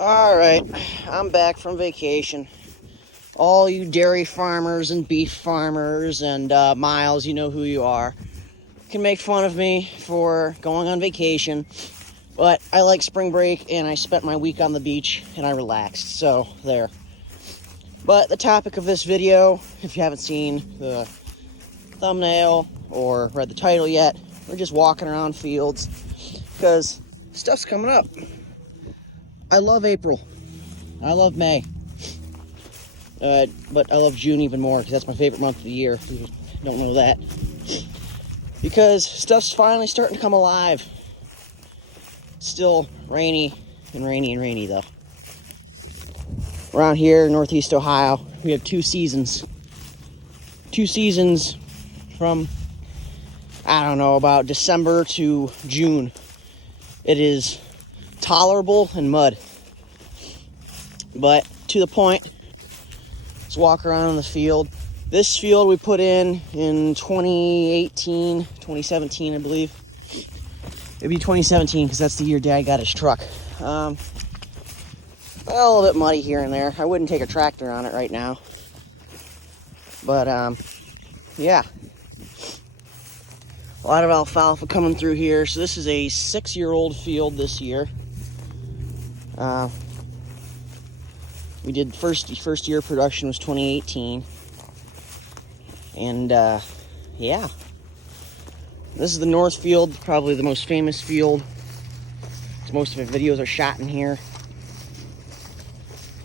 All right, I'm back from vacation. All you dairy farmers and beef farmers and Miles, you know who you are, can make fun of me for going on vacation, but I like spring break and I spent my week on the beach and I relaxed, so there. But the topic of this video, if you haven't seen the thumbnail or read the title yet, we're just walking around fields because stuff's coming up. I love April. I love May. But I love June even more because that's my favorite month of the year. If you don't know that. Because stuff's finally starting to come alive. Still rainy and rainy though. Around here in Northeast Ohio, we have two seasons. Two seasons from, I don't know, about December to June. It is tolerable and mud. But to the point, let's walk around in the field. This field we put in 2018, 2017, I believe. It'd be 2017 because that's the year Dad got his truck. Well, a little bit muddy here and there. I wouldn't take a tractor on it right now. But, yeah. A lot of alfalfa coming through here. So this is a 6-year-old field this year. We did first year production was 2018. And, yeah. This is the North Field, probably the most famous field. Most of the videos are shot in here.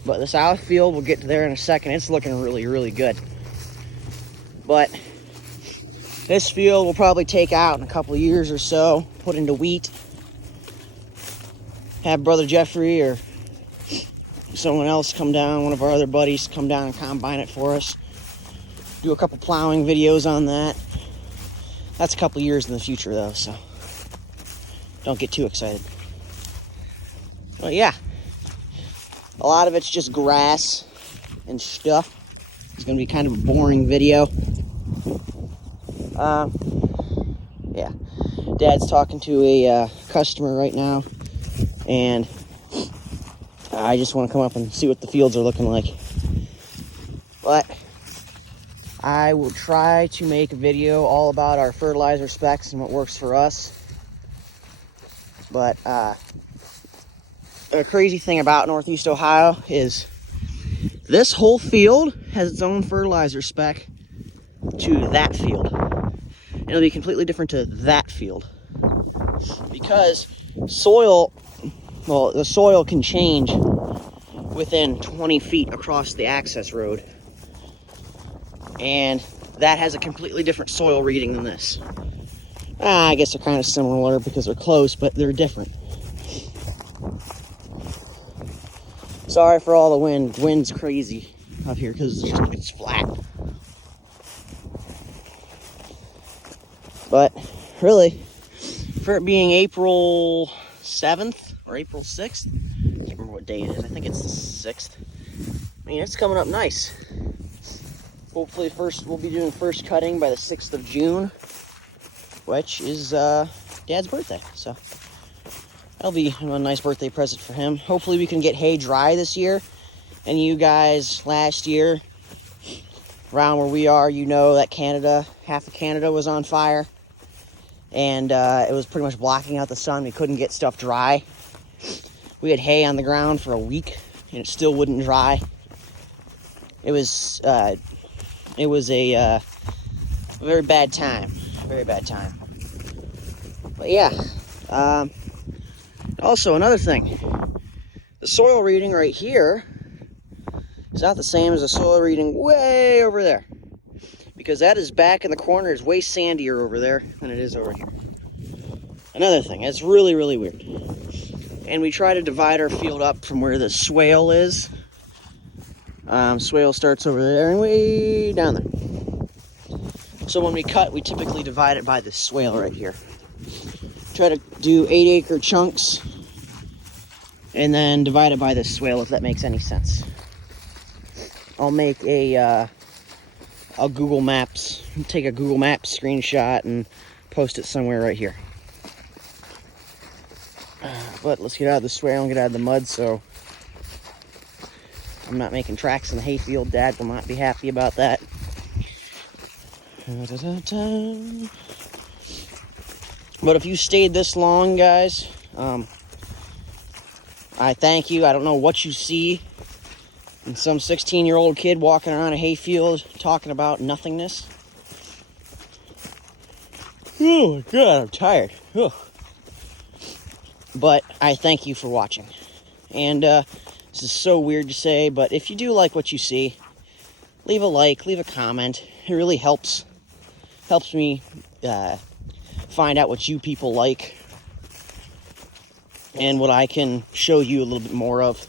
But the South Field, we'll get to there in a second. It's looking really good. But this field we'll probably take out in a couple of years or so, put into wheat. Have Brother Jeffrey or someone else come down, one of our other buddies, come down and combine it for us. Do a couple plowing videos on that. That's a couple years in the future though, so don't get too excited. But yeah, a lot of it's just grass and stuff. It's gonna be kind of a boring video. Yeah, Dad's talking to a customer right now, and I just want to come up and see what the fields are looking like. But I will try to make a video all about our fertilizer specs and what works for us. But a crazy thing about Northeast Ohio is this whole field has its own fertilizer spec to that field. It'll be completely different to that field. Because soil, well, the soil can change within 20 feet across the access road. And that has a completely different soil reading than this. I guess they're kind of similar because they're close, but they're different. Sorry for all the wind. Wind's crazy up here because it's flat. But really, for it being April 7th or April 6th, I can't remember what day it is. I think it's the 6th. I mean, it's coming up nice. Hopefully we'll be doing first cutting by the 6th of June, which is Dad's birthday. So that'll be a nice birthday present for him. Hopefully we can get hay dry this year. And you guys, last year, around where we are, you know that half of Canada was on fire. And it was pretty much blocking out the sun. We couldn't get stuff dry. We had hay on the ground for a week, and it still wouldn't dry. It was a very bad time. But yeah. Also, another thing. The soil reading right here is not the same as the soil reading way over there. Because that is back in the corner. It's way sandier over there than it is over here. Another thing. It's really weird. And we try to divide our field up from where the swale is. Swale starts over there and way down there. So when we cut, we typically divide it by the swale right here. Try to do 8-acre chunks and then divide it by the swale, if that makes any sense. I'll make I'll Google Maps, take a Google Maps screenshot and post it somewhere right here. But let's get out of the swale and get out of the mud so I'm not making tracks in the hayfield. Dad will not be happy about that. But if you stayed this long, guys, I thank you. I don't know what you see in some 16-year-old kid walking around a hayfield talking about nothingness. Oh my God, I'm tired. Ugh. But I thank you for watching. And this is so weird to say, but if you do like what you see, leave a like, leave a comment. It really helps me find out what you people like and what I can show you a little bit more of.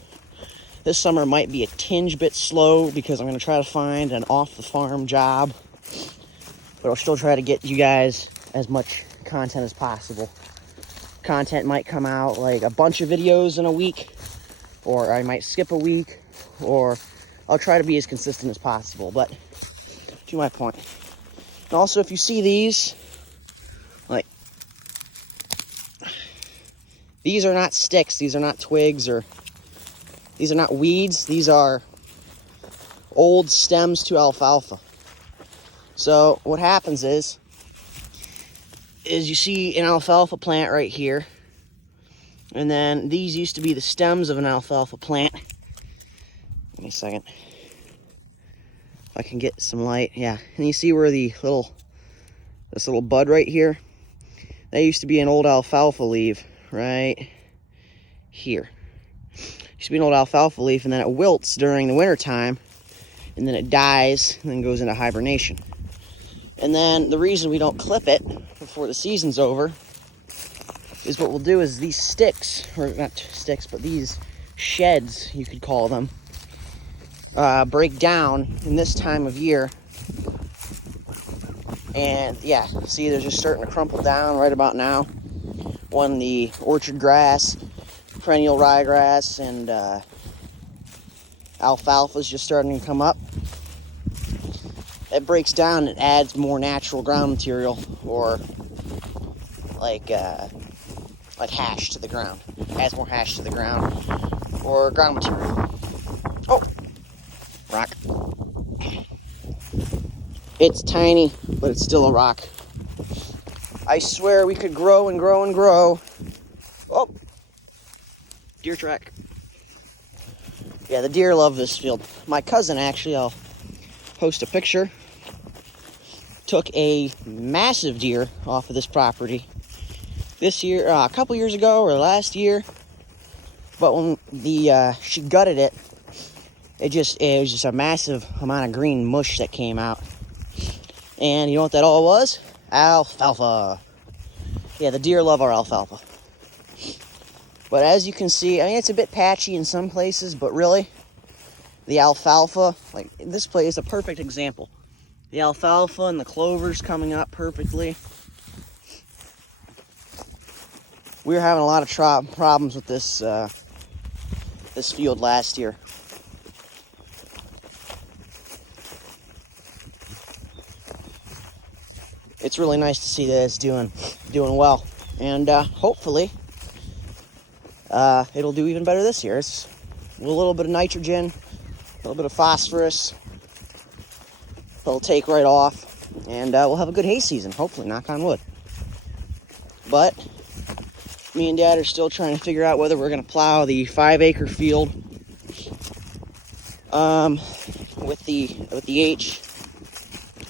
This summer might be a tinge bit slow because I'm going to try to find an off-the-farm job, but I'll still try to get you guys as much content as possible. Content might come out like a bunch of videos in a week, or I might skip a week, or I'll try to be as consistent as possible, but to my point. And also, if you see these, like, these are not sticks, these are not twigs, or these are not weeds, these are old stems to alfalfa. So what happens is you see an alfalfa plant right here, and then these used to be the stems of an alfalfa plant. Give me a second. If I can get some light, yeah. And you see where this little bud right here, that used to be an old alfalfa leaf right here. Used to be an old alfalfa leaf, and then it wilts during the winter time, and then it dies, and then goes into hibernation. And then the reason we don't clip it before the season's over is what we'll do is these sticks, or not sticks, but these sheds, you could call them, break down in this time of year. And yeah, see, they're just starting to crumple down right about now when the orchard grass, perennial ryegrass, and alfalfa is just starting to come up. It breaks down and adds more natural ground material, or like hash to the ground. Adds more hash to the ground, or ground material. Oh, rock. It's tiny, but it's still a rock. I swear we could grow and grow and grow. Oh, deer track. Yeah, the deer love this field. My cousin, actually, I'll post a picture, took a massive deer off of this property this year, a couple years ago, or last year. But when she gutted it, it was just a massive amount of green mush that came out. And you know what that all was? Alfalfa. Yeah, the deer love our alfalfa. But as you can see, I mean, it's a bit patchy in some places, but really, the alfalfa, like this place is a perfect example. The alfalfa and the clover's coming up perfectly. We were having a lot of problems with this this field last year. It's really nice to see that it's doing well, and hopefully it'll do even better this year. It's a little bit of nitrogen, a little bit of phosphorus. It'll take right off, and we'll have a good hay season, hopefully, knock on wood. But me and Dad are still trying to figure out whether we're going to plow the 5-acre field with the H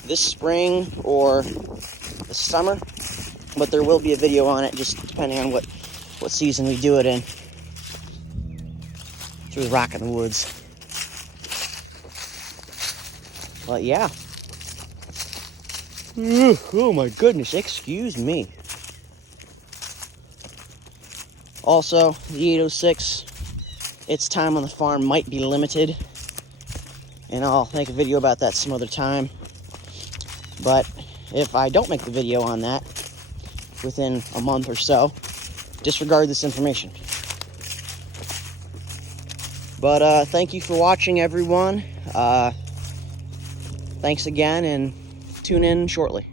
this spring or this summer. But there will be a video on it, just depending on what season we do it in. Through the rock in the woods. But yeah. Oh my goodness, excuse me. Also, the 806, its time on the farm might be limited, and I'll make a video about that some other time. But if I don't make the video on that within a month or so, disregard this information. But thank you for watching, everyone. Thanks again, and tune in shortly.